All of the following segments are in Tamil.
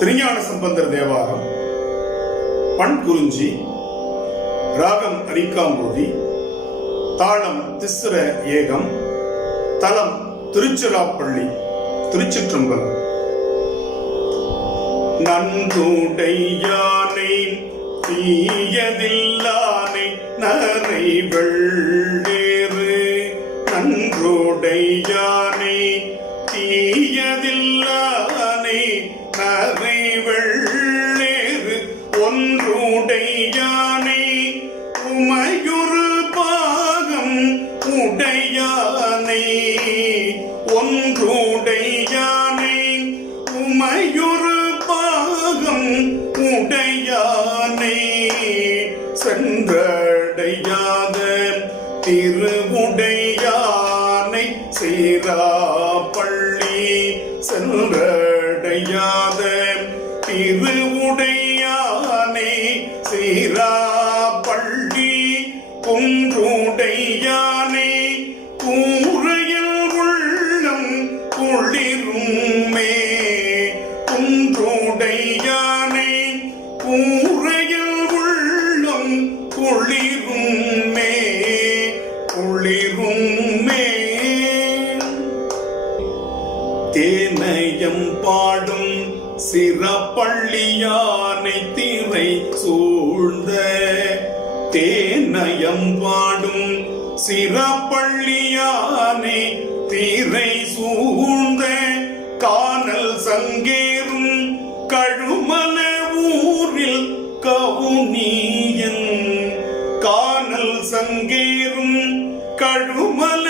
திருஞான சம்பந்தர் தேவாரம், பண் குறிஞ்சி, ராகம் அரிக்காம்பூதி, தாளம் திஸ்ர ஏகம், தலம் திருச்சிராப்பள்ளி, திருச்சிற்றம்பலம். நன்றுடையானை தீயதில்லானை நரை வெள்ளேறு, நன்றுடையானை தீயதில்லானை நரை வெள்ளேறு, ஒன்றுடையானை உமையொரு பாகம் உடையானை, ஒன்றுடையானை உமையொரு பாகம் உடையானை, சென்றடையாத திருவுடையானை சீராப்பள்ளி, சென்றடையாத திருவுடையானை சீராப்பள்ளி, குன்றுடையானை கூரையில் உள்ளம் குளிருமே, குன்றுடையானை கூரையில் உள்ளம் குளிருமே, குளிருமே. தேனயம் பாடும் சிறப்பள்ளியானை திரை சூழ்ந்த, தேனயம் பாடும் சிறப்பள்ளியானை திரை சூழ்ந்த, கானல் சங்கேறும் கழுமல ஊரில் கவுனியன், கானல் சங்கேறும் கழுமல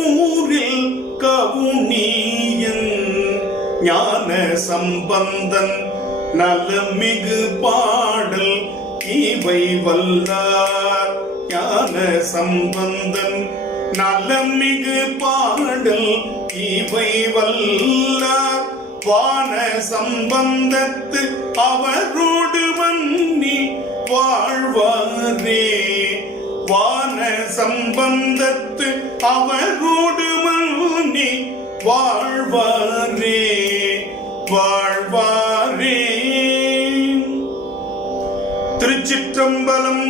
ஊரில் கவுனியன், ஞான சம்பந்தன் நலமிகு பாடல் இவை வல்லார், ஞான சம்பந்தன் நலமிகு பாடல் இவை வல்லார், வான சம்பந்தத்து அவரோடு வன்னி வாழ்வாரே, வான சம்பந்தத்து அவரோடு வன்னி வாழ்வாரே, வாழ்வாரே. திருச்சிற்றம்பலம்.